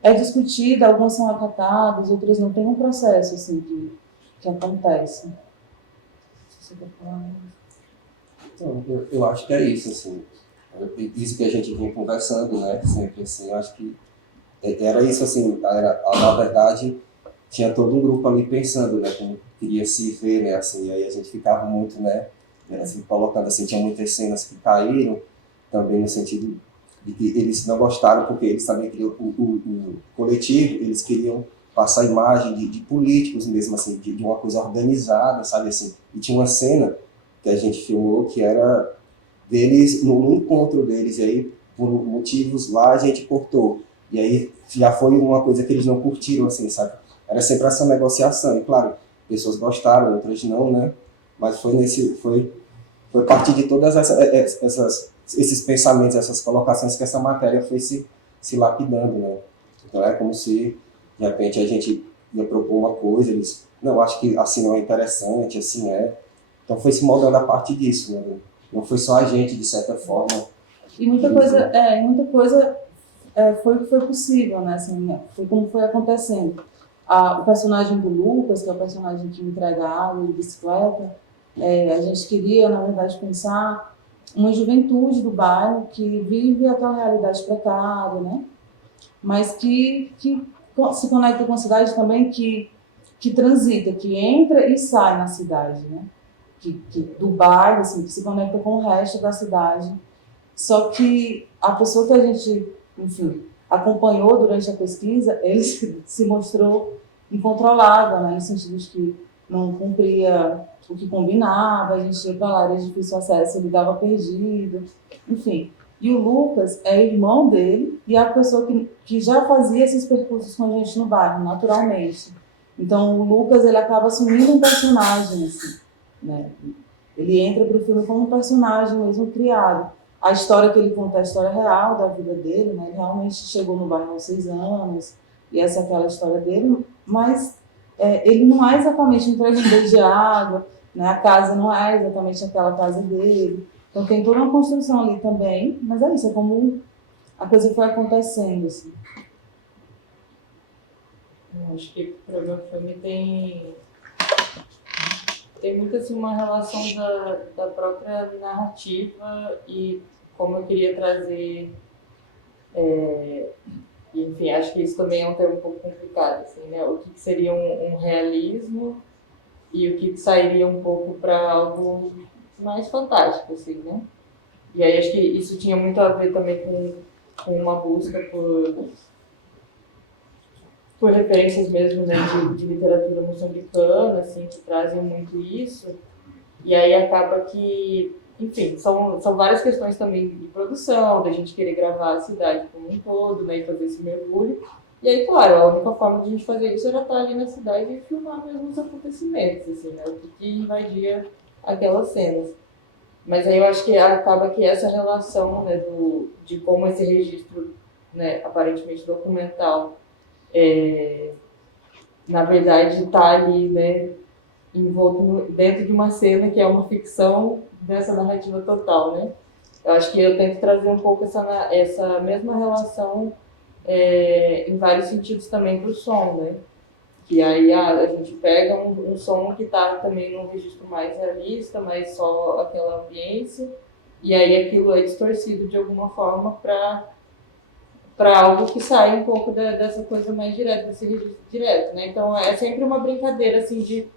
é discutida, algumas são acatadas, outras não. Tem um processo, assim, que acontece. Você quer falar? Então, eu acho que é isso, assim. Isso que a gente vinha conversando, né? Sempre, assim, eu acho que era isso, assim. Na verdade, tinha todo um grupo ali pensando, né? Como queria se ver, né? Assim, e aí a gente ficava muito, né? Assim, colocando, assim, tinha muitas cenas que caíram, também no sentido de que eles não gostaram, porque eles também queriam, o coletivo, eles queriam passar a imagem de políticos mesmo, assim, de uma coisa organizada, sabe, assim. E tinha uma cena que a gente filmou que era deles, no encontro deles, e aí, por motivos lá, a gente cortou. E aí já foi uma coisa que eles não curtiram, assim, sabe? Era sempre essa negociação, e claro, pessoas gostaram, outras não, né? Mas foi a partir de todas esses pensamentos, essas colocações que essa matéria foi se lapidando, né? Então é como se, de repente, a gente ia propor uma coisa, eles, não, acho que assim não é interessante, assim é. Então foi se moldando a partir disso, né? Não foi só a gente, de certa forma. E muita coisa foi o que foi possível, né? Assim, foi como foi acontecendo. O personagem do Lucas, que é o personagem que entrega água e bicicleta, a gente queria, na verdade, pensar uma juventude do bairro que vive aquela realidade precária, né? Mas que se conecta com a cidade também, que transita, que entra e sai na cidade, né? Do bairro, assim, que se conecta com o resto da cidade. Só que a pessoa que a gente, enfim, acompanhou durante a pesquisa, ele se mostrou incontrolável, né? No sentido de que não cumpria o que combinava, a gente ia para lá, era de difícil acesso, ele estava perdido, enfim. E o Lucas é irmão dele e é a pessoa que já fazia esses percursos com a gente no bairro, naturalmente. Então, o Lucas, ele acaba assumindo um personagem, assim, né? Ele entra para o filme como um personagem mesmo criado. A história que ele conta é a história real da vida dele, né? Ele realmente chegou no bairro aos 6 anos, e essa é aquela história dele, mas ele não é exatamente um entregador de água, né? A casa não é exatamente aquela casa dele. Então tem toda uma construção ali também, mas é isso, é como a coisa foi acontecendo, assim. Eu acho que para o meu filme tem muito assim uma relação da própria narrativa e como eu queria trazer, enfim, acho que isso também é um tema um pouco complicado, assim, né? O que seria um realismo e o que sairia um pouco para algo mais fantástico, assim, né? E aí acho que isso tinha muito a ver também com uma busca por referências mesmo, né, de literatura moçambicana, assim, que trazem muito isso. E aí acaba que, enfim, são várias questões também de produção, da gente querer gravar a cidade como um todo, né, e fazer esse mergulho. E aí, claro, a única forma de a gente fazer isso era estar ali na cidade e filmar mesmo os acontecimentos, assim, né, o que invadia aquelas cenas. Mas aí eu acho que acaba que essa relação, né, de como esse registro, né, aparentemente documental, na verdade está ali, né, envolto dentro de uma cena que é uma ficção dessa narrativa total, né? Eu acho que eu tento trazer um pouco essa mesma relação em vários sentidos também para o som, né? Que aí a gente pega um som que está também num registro mais realista, mas só aquela ambiência, e aí aquilo é distorcido de alguma forma para algo que sai um pouco dessa coisa mais direta, desse registro direto, né? Então é sempre uma brincadeira assim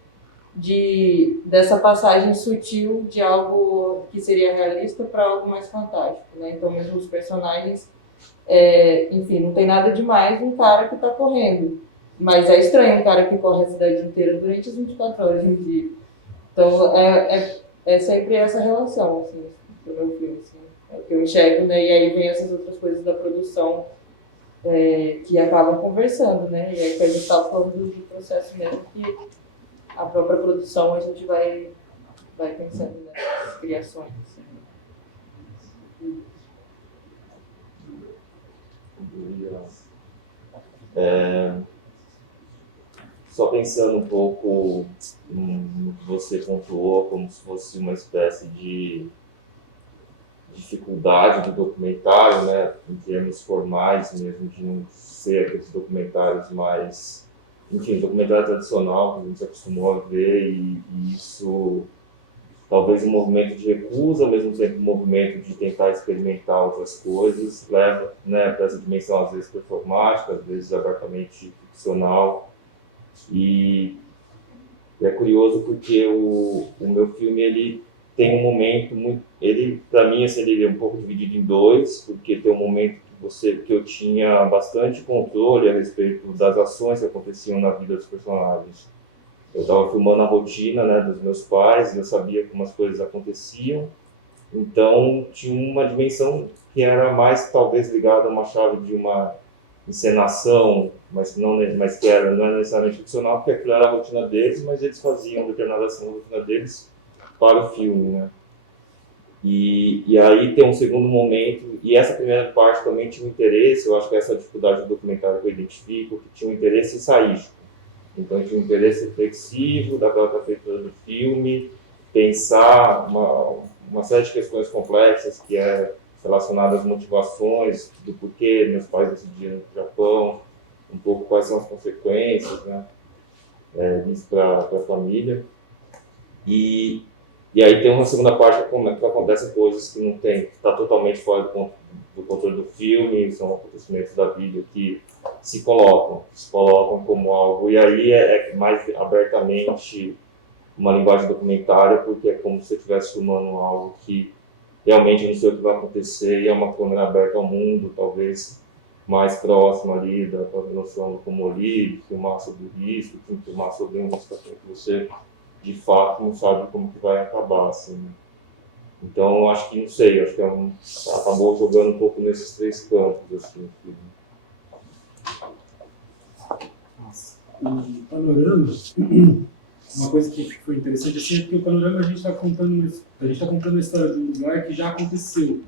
dessa passagem sutil de algo que seria realista para algo mais fantástico, né? Então mesmo os personagens, enfim, não tem nada demais um cara que está correndo, mas é estranho um cara que corre a cidade inteira durante as 24 horas do dia. Então é sempre essa relação, assim, do meu filme, assim. É o que eu enxergo, né? E aí vem essas outras coisas da produção que acabam conversando, né? E aí que a gente estava falando do processo mesmo, que a própria produção a gente vai pensando nessas criações. Assim. Só pensando um pouco no que você pontuou, como se fosse uma espécie de dificuldade do documentário, né, em termos formais mesmo, de não ser aqueles documentários mais, enfim, documentário tradicional que a gente se acostumou a ver, e isso talvez um movimento de recusa, ao mesmo tempo um movimento de tentar experimentar outras coisas, leva, né, para essa dimensão às vezes performática, às vezes abertamente ficcional. E é curioso porque o meu filme, ele tem um momento muito, ele para mim assim, ele é um pouco dividido em dois, porque tem um momento que eu tinha bastante controle a respeito das ações que aconteciam na vida dos personagens. Eu estava filmando a rotina, né, dos meus pais, e eu sabia como as coisas aconteciam, então tinha uma dimensão que era mais talvez ligada a uma chave de uma encenação, mas que não era necessariamente ficcional, porque aquilo era a rotina deles, mas eles faziam determinada ação da rotina deles para o filme, né? E aí tem um segundo momento, e essa primeira parte também tinha um interesse, eu acho que essa dificuldade do documentário que eu identifico, que tinha um interesse ensaístico. Então tinha um interesse reflexivo da própria feitura do filme, pensar uma série de questões complexas que relacionadas às motivações do porquê meus pais decidiram ir para o Japão, um pouco quais são as consequências, né, disso para a família. E E aí tem uma segunda parte que acontecem coisas que não tem, que está totalmente fora do controle do filme, são acontecimentos da vida que se colocam como algo, e aí é mais abertamente uma linguagem documentária, porque é como se você estivesse filmando algo que realmente não sei o que vai acontecer, e é uma câmera aberta ao mundo, talvez mais próxima ali da própria noção do como ali, filmar sobre o risco, filmar sobre uma situação que você de fato não sabe como que vai acabar, assim, né? Então, acho que, não sei, acho que acabou jogando um pouco nesses três campos, assim, o filme. O Panorama, uma coisa que foi interessante assim, é que o Panorama a gente está contando a história de um lugar que já aconteceu,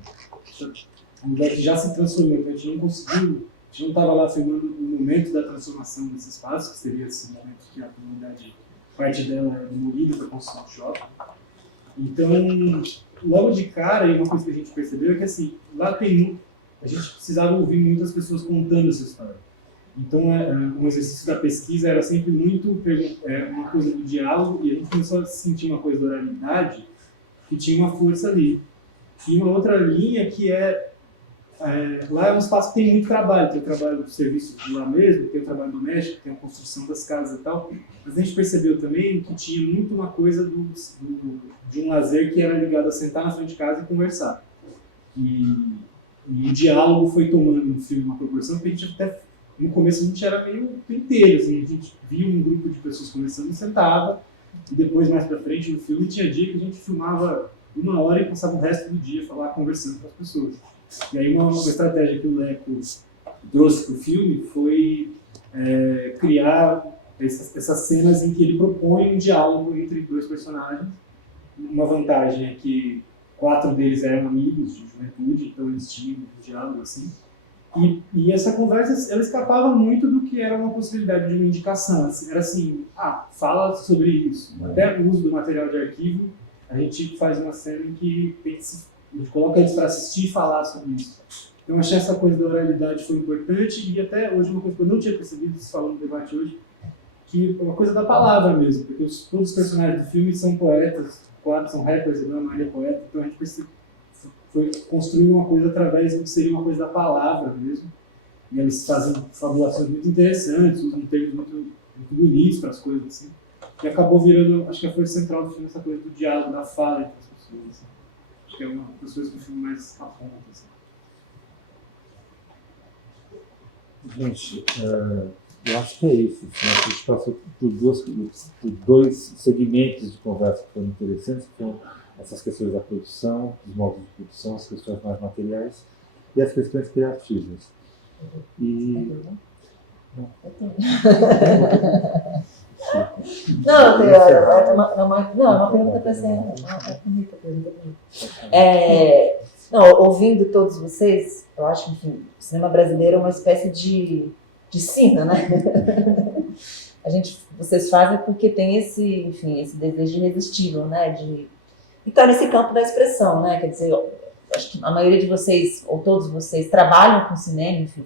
um lugar que já se transformou, então a gente não conseguiu, a gente não estava lá filmando o momento da transformação desse espaço, que seria esse momento que a comunidade, parte dela é demolida para construir um shopping. Então, logo de cara, e uma coisa que a gente percebeu é que assim, lá a gente precisava ouvir muitas pessoas contando essa história. Então, um exercício da pesquisa era sempre muito uma coisa do diálogo, e a gente começou a sentir uma coisa da oralidade que tinha uma força ali. E uma outra linha que lá é um espaço que tem muito trabalho, tem o trabalho do serviço de lá mesmo, tem o trabalho doméstico, tem a construção das casas e tal, mas a gente percebeu também que tinha muito uma coisa de um lazer que era ligado a sentar na frente de casa e conversar. E o diálogo foi tomando no filme uma proporção que a gente até, no começo a gente era meio inteiro, assim, a gente via um grupo de pessoas conversando e sentava, e depois mais pra frente no filme tinha dia que a gente filmava 1 hora e passava o resto do dia conversando com as pessoas. E aí uma estratégia que o Leco trouxe para o filme foi criar essas cenas em que ele propõe um diálogo entre 2 personagens. Uma vantagem é que 4 deles eram amigos de juventude, então eles tinham um diálogo assim. E essa conversa, ela escapava muito do que era uma possibilidade de uma indicação. Era assim, fala sobre isso. Até o uso do material de arquivo, a gente faz uma cena em que a gente coloca eles para assistir e falar sobre isso. Então, achei essa coisa da oralidade foi importante, e até hoje uma coisa que eu não tinha percebido, se falou no debate hoje, que é uma coisa da palavra mesmo, porque todos os personagens do filme são poetas, 4 são rappers, a Maria é poeta, então a gente foi construir uma coisa através do que seria uma coisa da palavra mesmo, e eles fazem fabulações muito interessantes, usam termos muito bonitos para as coisas assim, e acabou virando, acho que a força central do filme, essa coisa do diálogo, da fala entre as pessoas, assim. Acho que é uma das coisas que o filme mais aponta. Assim. Gente, eu acho que é isso. A gente passou por 2 segmentos de conversa que foram interessantes, que são essas questões da produção, dos modos de produção, as questões mais materiais e as questões criativas. Não, é uma pergunta para ser bonita. Ouvindo todos vocês, eu acho que, enfim, o cinema brasileiro é uma espécie de sina, né? Vocês fazem porque tem esse desejo irresistível, né? De estar nesse campo da expressão, né? Quer dizer, acho que a maioria de vocês, ou todos vocês, trabalham com cinema, enfim,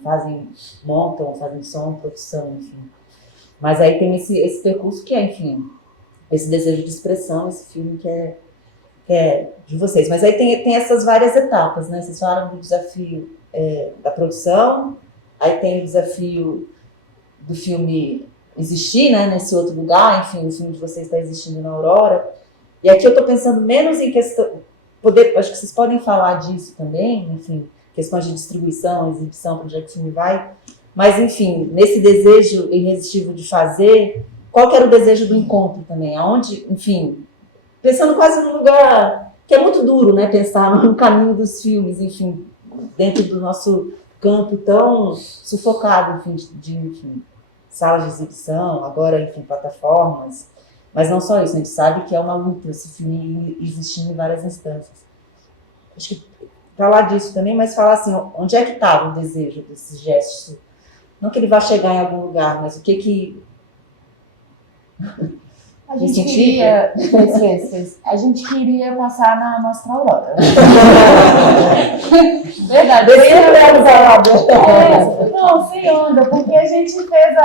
montam, fazem som, produção, enfim. Mas aí tem esse percurso que é, enfim, esse desejo de expressão, esse filme que é de vocês. Mas aí tem essas várias etapas, né? Vocês falaram do desafio da produção, aí tem o desafio do filme existir, né, nesse outro lugar, enfim, o filme de vocês está existindo na Aurora. E aqui eu estou pensando menos em questão... acho que vocês podem falar disso também, enfim, questões de distribuição, exibição, para onde é que o filme vai. Mas, enfim, nesse desejo irresistível de fazer, qual que era o desejo do encontro também? Aonde, enfim, pensando quase num lugar que é muito duro, né? Pensar no caminho dos filmes, enfim, dentro do nosso campo tão sufocado, enfim, enfim, salas de exibição, agora, enfim, plataformas. Mas não só isso, a gente sabe que é uma luta esse filme existindo em várias instâncias. Acho que falar disso também, mas falar assim, onde é que estava o desejo desse gesto? Não que ele vá chegar em algum lugar, mas o que a gente queria... A gente queria passar na Mostra Aurora. Verdade. Não, sem onda, porque a gente fez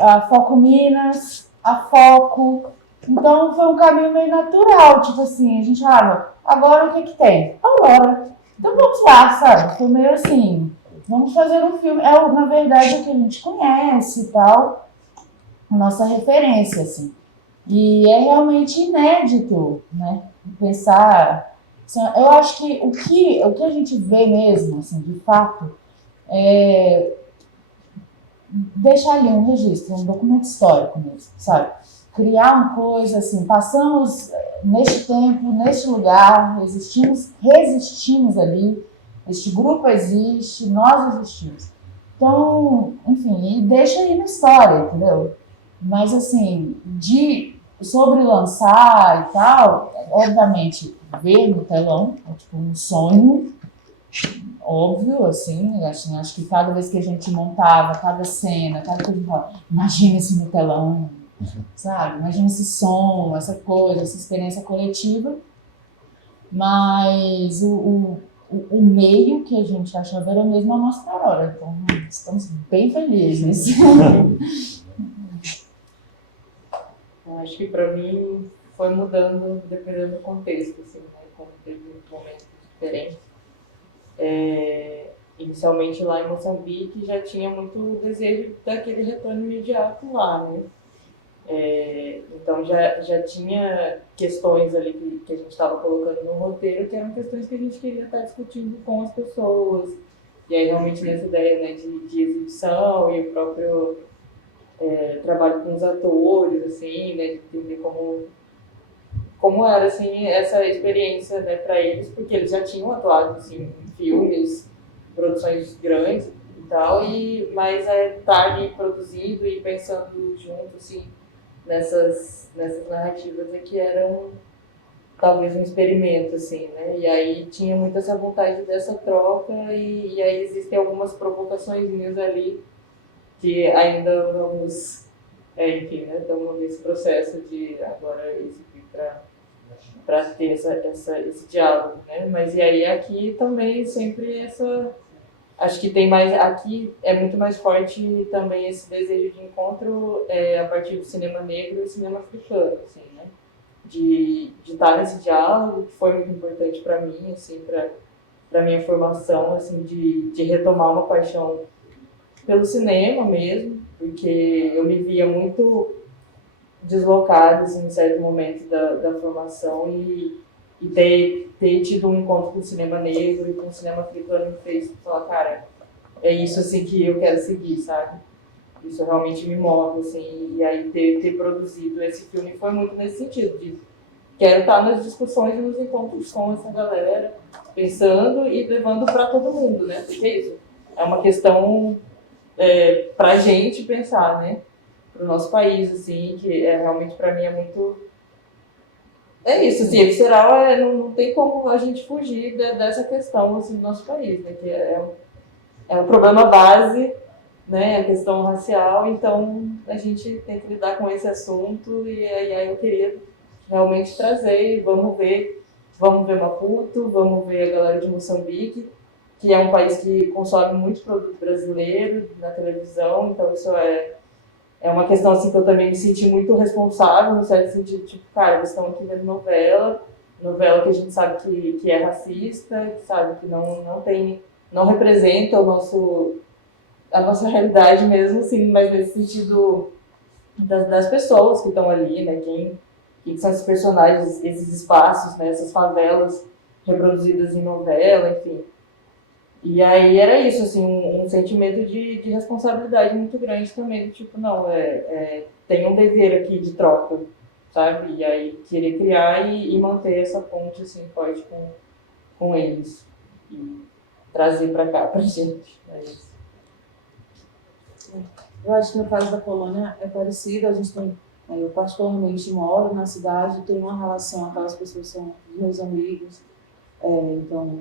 a Foco Minas, a Foco, Então foi um caminho meio natural, tipo assim, a gente falava, agora o que tem? Aurora. Então vamos lá, sabe? Foi meio assim, vamos fazer um filme. Na verdade, o que a gente conhece e tal, nossa referência, assim. E é realmente inédito, né? Pensar. Assim, eu acho que o que a gente vê mesmo, assim, de fato, é deixar ali um registro, um documento histórico mesmo, sabe? Criar uma coisa assim, passamos neste tempo, neste lugar, resistimos ali, este grupo existe, nós existimos. Então, enfim, e deixa aí na história, entendeu? Mas assim, sobre lançar e tal, obviamente, ver no telão, é tipo um sonho, óbvio, assim, acho que cada vez que a gente montava, cada cena, cada coisa, imagina esse no telão, sabe? Imagina esse som, essa coisa, essa experiência coletiva. Mas o meio que a gente achava era mesmo a nossa Aurora. Então, estamos bem felizes. Eu acho que para mim foi mudando dependendo do contexto, assim, né? Como teve momentos diferentes. Inicialmente lá em Moçambique já tinha muito desejo daquele retorno imediato lá, né? Então já tinha questões ali que a gente estava colocando no roteiro, que eram questões que a gente queria estar discutindo com as pessoas. E aí realmente nessa ideia, né, de exibição e o próprio trabalho com os atores, assim, né, de entender como era assim, essa experiência, né, para eles, porque eles já tinham atuado assim, em filmes, produções grandes e tal, mas estar ali produzindo e pensando junto, assim, nessas narrativas que eram talvez um experimento, assim, né? E aí tinha muito essa vontade dessa troca e aí existem algumas provocações ali que ainda vamos, enfim, né? Estamos nesse processo de agora exibir para ter esse diálogo, né? Mas e aí aqui também sempre acho que tem mais, aqui é muito mais forte também esse desejo de encontro a partir do cinema negro e cinema africano, assim, né? De estar nesse diálogo, que foi muito importante para mim, assim, para minha formação, assim, de retomar uma paixão pelo cinema mesmo, porque eu me via muito deslocada, assim, em certo momento da formação e ter tido um encontro com o cinema negro e com o cinema africano me fez falar, cara, é isso assim que eu quero seguir, sabe? Isso realmente me move, assim, e aí ter produzido esse filme foi muito nesse sentido, de quero estar nas discussões e nos encontros com essa galera, pensando e levando para todo mundo, né? Porque é isso, é uma questão pra gente pensar, né? Pro nosso país, assim, que realmente para mim é muito... É isso, assim, visceral não tem como a gente fugir dessa questão, assim, do nosso país, né? Que é um problema base, né? A questão racial, então a gente tem que lidar com esse assunto e aí eu queria realmente trazer, vamos ver Maputo, vamos ver a galera de Moçambique, que é um país que consome muito produto brasileiro na televisão, então isso é uma questão assim, que eu também me senti muito responsável, no certo sentido, tipo, cara, eles estão aqui vendo novela que a gente sabe que é racista, que sabe que não representa a nossa realidade mesmo, assim, mas nesse sentido das pessoas que estão ali, né, quem são esses personagens, esses espaços, né, essas favelas reproduzidas em novela, enfim. E aí era isso, assim, um sentimento de responsabilidade muito grande também, tipo, não, tem um dever aqui de troca, sabe? E aí querer criar e manter essa ponte, assim, forte com eles. E trazer para cá, pra gente. É isso. Eu acho que no caso da Polônia é parecido, a gente tem, eu particularmente moro na cidade, tenho uma relação, aquelas pessoas são meus amigos, então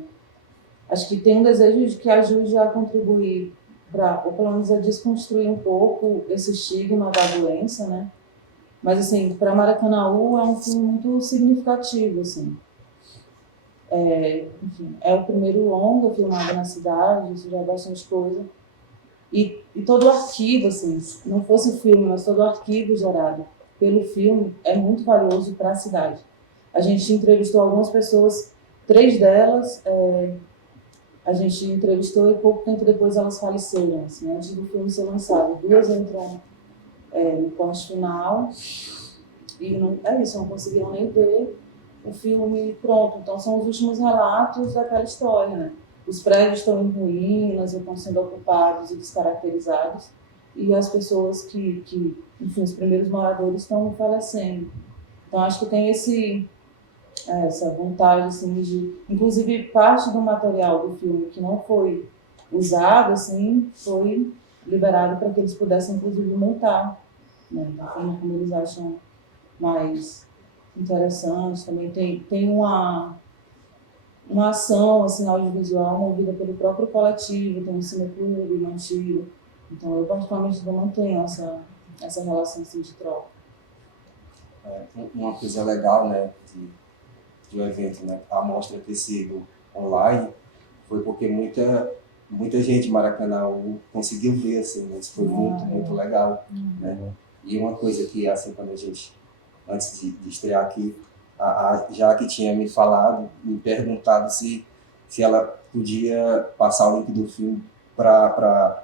acho que tem um desejo de que ajude a contribuir para, ou pelo menos a desconstruir um pouco esse estigma da doença, né? Mas assim, para Maracanaú é um filme muito significativo, assim. Enfim, é o primeiro longa filmado na cidade, isso já é bastante coisa. E todo o arquivo, assim, não fosse o filme, mas todo o arquivo gerado pelo filme é muito valioso para a cidade. A gente entrevistou algumas pessoas, 3 delas a gente entrevistou e pouco tempo depois elas faleceram, assim, antes do filme ser lançado. 2 entram no corte final e não conseguiram nem ver o filme pronto. Então são os últimos relatos daquela história, né? Os prédios estão em ruínas, ou estão sendo ocupados e descaracterizados, e as pessoas enfim, os primeiros moradores estão falecendo. Então acho que tem essa vontade, assim, de... Inclusive, parte do material do filme que não foi usado, assim, foi liberado para que eles pudessem, inclusive, montar, né, da forma como eles acham mais interessante. Também tem uma ação, assim, audiovisual movida pelo próprio coletivo, tem um cineclube mantido. Então, eu particularmente mantenho essa relação, assim, de troca. Uma coisa legal, né, do evento, né, a mostra ter sido online, foi porque muita gente de Maracanã conseguiu ver, assim, né, isso foi muito legal, né. E uma coisa que, assim, quando a gente, antes de estrear aqui, a Jaque tinha me perguntado se ela podia passar o link do filme para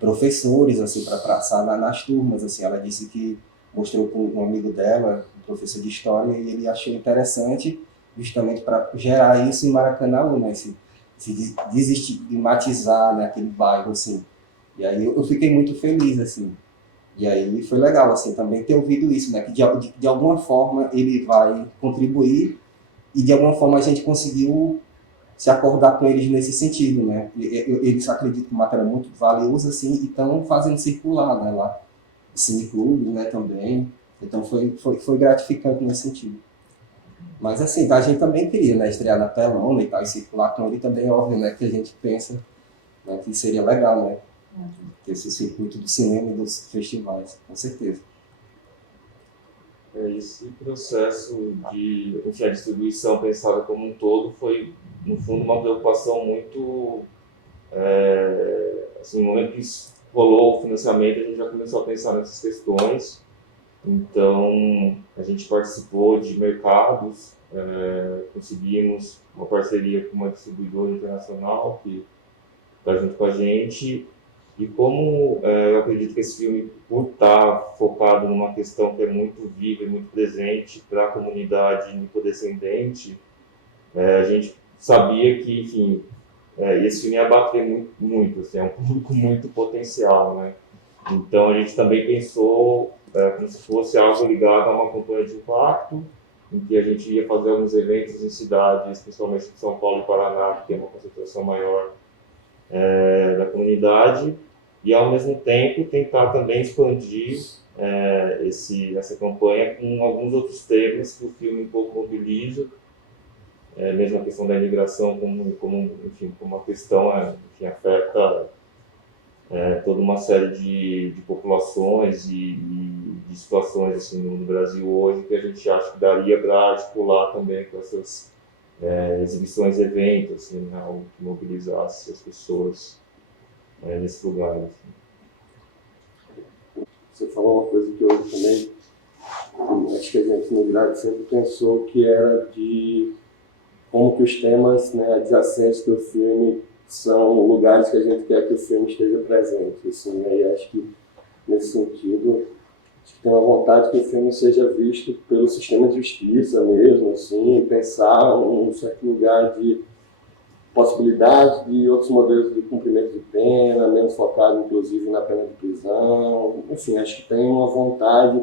professores, assim, para passar nas turmas, assim. Ela disse que mostrou para um amigo dela, um professor de história, e ele achou interessante, justamente para gerar isso em Maracanã, né, se desestigmatizar, né, aquele bairro, assim. E aí eu fiquei muito feliz, assim. E aí foi legal, assim, também ter ouvido isso, né, que de alguma forma ele vai contribuir e de alguma forma a gente conseguiu se acordar com eles nesse sentido, né. Eles acreditam que o material é muito valioso, assim, e estão fazendo circular, né, lá. Cineclube, né, também. Então foi gratificante nesse sentido. Mas assim, a gente também queria, né, estrear na telona e tal, e circular com ele também, é óbvio, né, que a gente pensa, né, que seria legal, né, ter esse circuito do cinema e dos festivais, com certeza. Esse processo de, enfim, a distribuição pensada como um todo foi, no fundo, uma preocupação muito, assim, no momento que rolou o financiamento, a gente já começou a pensar nessas questões. Então, a gente participou de mercados, conseguimos uma parceria com uma distribuidora internacional que está junto com a gente. E como eu acredito que esse filme, por estar focado numa questão que é muito viva e muito presente para a comunidade nipo-descendente, a gente sabia que, enfim, esse filme ia bater muito, assim, é um público muito potencial, né? Então a gente também pensou como se fosse algo ligado a uma campanha de impacto, em que a gente ia fazer alguns eventos em cidades, principalmente em São Paulo e Paraná, que tem uma concentração maior da comunidade, e ao mesmo tempo tentar também expandir essa campanha com alguns outros temas que o filme um pouco mobiliza, mesmo a questão da imigração como uma questão que afeta toda uma série de populações e de situações assim, no Brasil hoje, que a gente acha que daria para articular também com essas exibições, eventos, assim, né, algo que mobilizasse as pessoas nesse lugar. Assim. Você falou uma coisa que hoje também, acho que a gente no Grade sempre pensou, que era de como que os temas, né, adjacentes do filme são lugares que a gente quer que o filme esteja presente, assim, né? E acho que nesse sentido acho que tem uma vontade que o filme seja visto pelo sistema de justiça mesmo, assim, pensar um certo lugar de possibilidade de outros modelos de cumprimento de pena, menos focado inclusive na pena de prisão, enfim, acho que tem uma vontade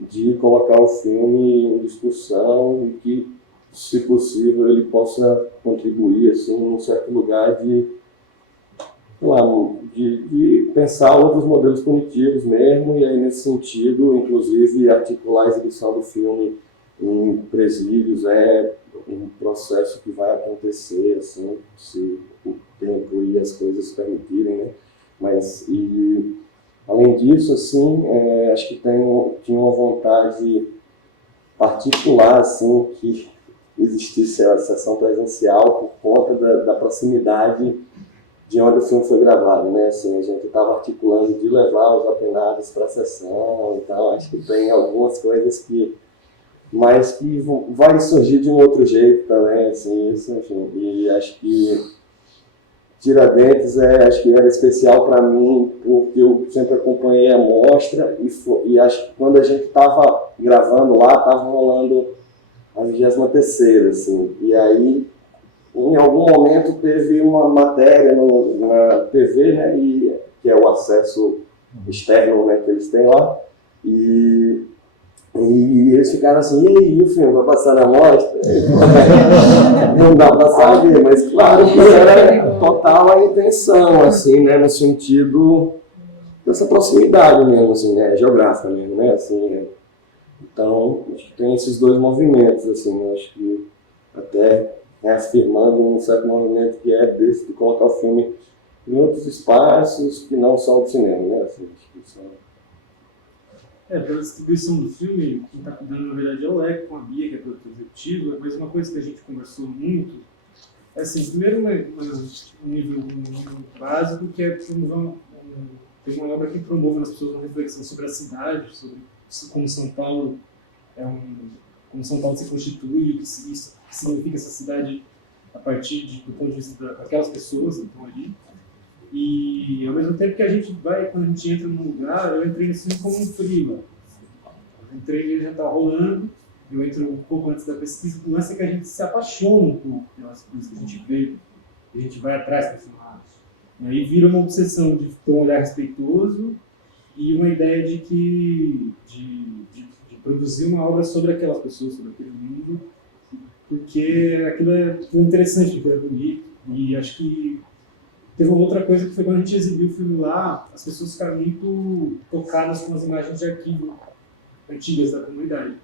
de colocar o filme em discussão e que, se possível, ele possa contribuir assim, num certo lugar de pensar outros modelos punitivos mesmo, e aí nesse sentido, inclusive, articular a exibição do filme em presídios é um processo que vai acontecer, assim, se o tempo e as coisas permitirem, né? Mas, e, além disso, assim, acho que tinha uma vontade particular, assim, que existisse a sessão presencial por conta da proximidade de onde o filme foi gravado, né? Assim, a gente estava articulando de levar os apenados para a sessão e tal. Acho que tem algumas coisas que vai surgir de um outro jeito também, assim, isso, enfim. E acho que Tiradentes acho que era especial para mim, porque eu sempre acompanhei a mostra e acho que quando a gente estava gravando lá, estava rolando a 23ª, assim. E aí, em algum momento, teve uma matéria na TV, né, que é o acesso externo, né, que eles têm lá, e eles ficaram assim, e aí, o filme vai passar na mostra? Não dá para saber, mas claro que era total a intenção, assim, né, no sentido dessa proximidade mesmo, assim, né, geográfica mesmo, né, assim, né. Então, acho que tem esses dois movimentos, assim, eu acho que até reafirmando um certo movimento que é desse, de colocar o filme em outros espaços que não são do cinema, né, assim, acho que isso pela distribuição do filme, quem está cuidando, na verdade, é o Leco, com a Bia, que é produtora executiva, mas uma coisa que a gente conversou muito é, assim, primeiro um nível básico, que é promover tem uma obra que promove nas pessoas uma reflexão sobre a cidade, sobre como São Paulo como São Paulo se constitui, o que significa essa cidade a partir do ponto de vista daquelas pessoas que estão ali. E, ao mesmo tempo que a gente vai, quando a gente entra num lugar, eu entrei nesse filme como um freela. Eu entrei, ele já está rolando, eu entro um pouco antes da pesquisa, o lance é que a gente se apaixona um pouco pelas coisas que a gente vê, a gente vai atrás para filmar. E aí vira uma obsessão de ter um olhar respeitoso e uma ideia de produzir uma obra sobre aquelas pessoas, sobre aquele mundo, porque aquilo é interessante, aquilo é bonito, e acho que teve uma outra coisa que foi quando a gente exibiu o filme lá, as pessoas ficaram muito tocadas com as imagens de arquivo antigas da comunidade.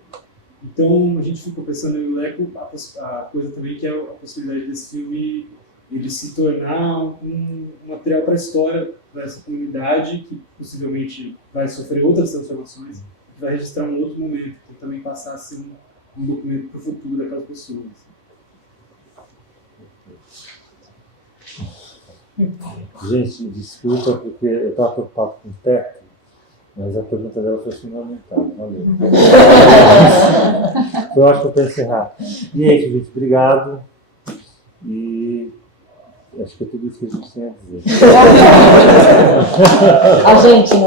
Então a gente ficou pensando em Leco, a coisa também que é a possibilidade desse filme ele se tornar um material para a história dessa comunidade, que possivelmente vai sofrer outras transformações, que vai registrar um outro momento, que também passar a ser um documento para o futuro daquelas pessoas. Gente, desculpa, porque eu estava preocupado com o teto, mas a pergunta dela foi fundamental. Valeu. Eu acho que eu para encerrar. E é isso, gente. Obrigado. E acho que é tudo isso que a gente tem a dizer. A gente, né?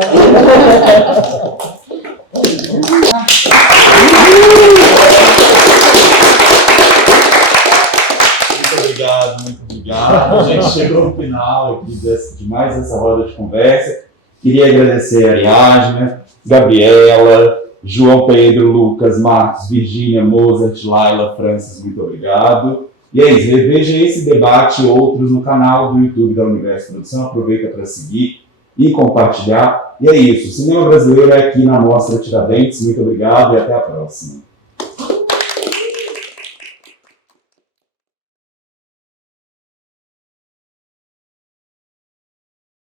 Muito obrigado. A gente chegou no final aqui de mais essa roda de conversa. Queria agradecer a Ariadna, Gabriela, João Pedro, Lucas, Marcos, Virgínia, Mozart, Laila, Francis, muito obrigado. E é isso, reveja esse debate e outros no canal do YouTube da Universo Produção. Aproveita para seguir e compartilhar. E é isso, o cinema brasileiro é aqui na Mostra Tiradentes. Muito obrigado e até a próxima.